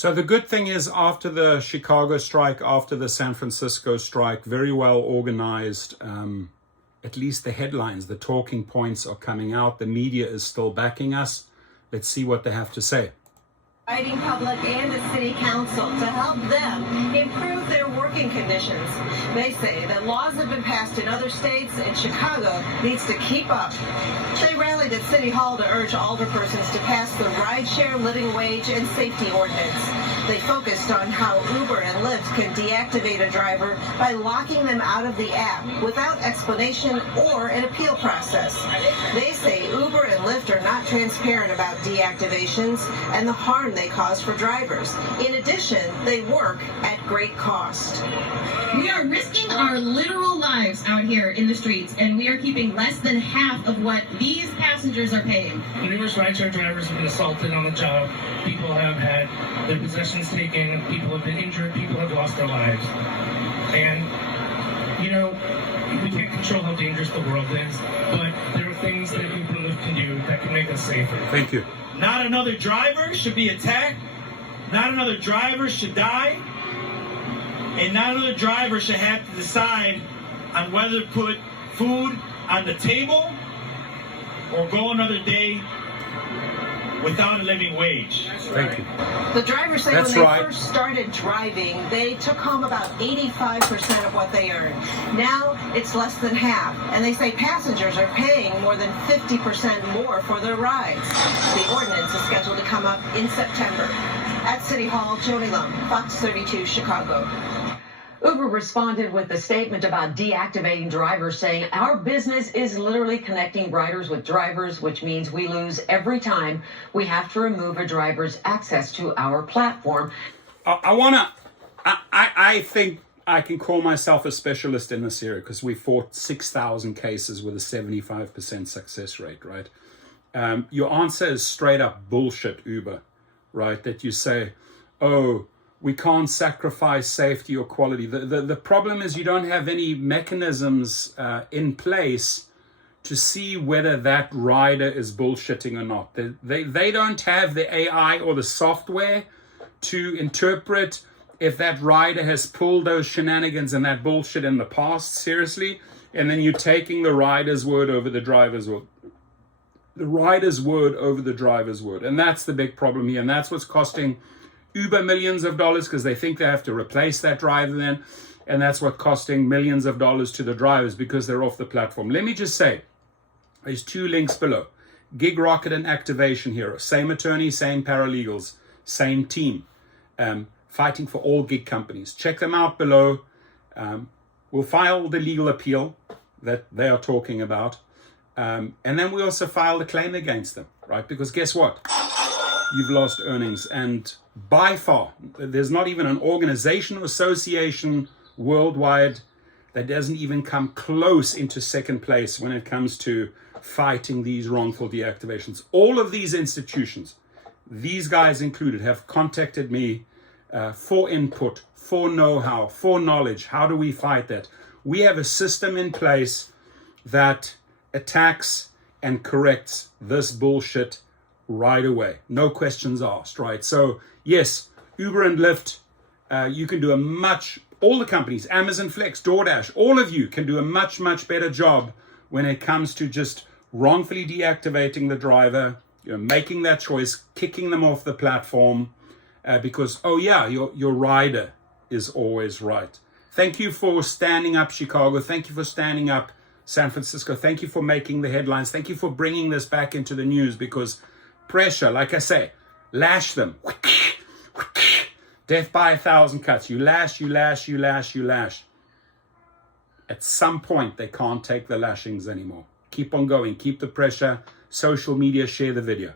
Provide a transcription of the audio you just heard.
So the good thing is, after the Chicago strike, after the San Francisco strike, very well organized, at least the headlines, the talking points are coming out. The media is still backing us. Let's see what they have to say. Inviting public and the city council to help them improve their working conditions. They say that laws have been passed in other states and Chicago needs to keep up. They rallied at City Hall to urge alderpersons to pass the Rideshare living wage and safety ordinance. They focused on how Uber and Lyft can deactivate a driver by locking them out of the app without explanation or an appeal process. They say Uber and Lyft are not transparent about deactivations and the harm they cause for drivers. In addition, they work at great cost. We are risking our literal lives out here in the streets, and we are keeping less than half of what these passengers are paying. Numerous rideshare drivers have been assaulted on the job. People have had their possessions taken. People have been injured. People have lost their lives. And, you know, we can't control how dangerous the world is, but there are things that Uber and Lyft can do that can make us safer. Thank you. Not another driver should be attacked. Not another driver should die. And not another driver should have to decide on whether to put food on the table or go another day without a living wage. Thank you. The drivers say That's when they right. first started driving, they took home about 85% of what they earned. Now it's less than half, and they say passengers are paying more than 50% more for their rides. The ordinance is scheduled to come up in September. At City Hall, Joni Lum, Fox 32, Chicago. Uber responded with a statement about deactivating drivers, saying our business is literally connecting riders with drivers, which means we lose every time we have to remove a driver's access to our platform. I think I can call myself a specialist in this area because we fought 6,000 cases with a 75% success rate, right? Your answer is straight up bullshit, Uber, right? That you say, oh, we can't sacrifice safety or quality. The problem is you don't have any mechanisms in place to see whether that rider is bullshitting or not. They don't have the AI or the software to interpret if that rider has pulled those shenanigans and that bullshit in the past seriously, and then you're taking the rider's word over the driver's word. The rider's word over the driver's word. And that's the big problem here. And that's what's costing Uber millions of dollars because they think they have to replace that driver then. And that's what costing millions of dollars to the drivers because they're off the platform. Let me just say, there's 2 links below. Gig Rocket and Activation Hero. Same attorney, same paralegals, same team. Fighting for all gig companies. Check them out below. We'll file the legal appeal that they are talking about. And then we also file the claim against them, right? Because guess what? You've lost earnings. And by far, there's not even an organization or association worldwide that doesn't even come close into second place when it comes to fighting these wrongful deactivations. All of these institutions, these guys included, have contacted me for input, for know-how, for knowledge. How do we fight that? We have a system in place that attacks and corrects this bullshit right away. No questions asked, right? So yes, Uber and Lyft, you can do all the companies, Amazon Flex, DoorDash, all of you can do a much, much better job when it comes to just wrongfully deactivating the driver, making that choice, kicking them off the platform, because, oh yeah, your rider is always right. Thank you for standing up, Chicago. Thank you for standing up, San Francisco. Thank you for making the headlines. Thank you for bringing this back into the news because pressure, like I say, lash them. Death by 1,000 cuts. You lash, you lash, you lash, you lash. At some point, they can't take the lashings anymore. Keep on going. Keep the pressure. Social media, share the video.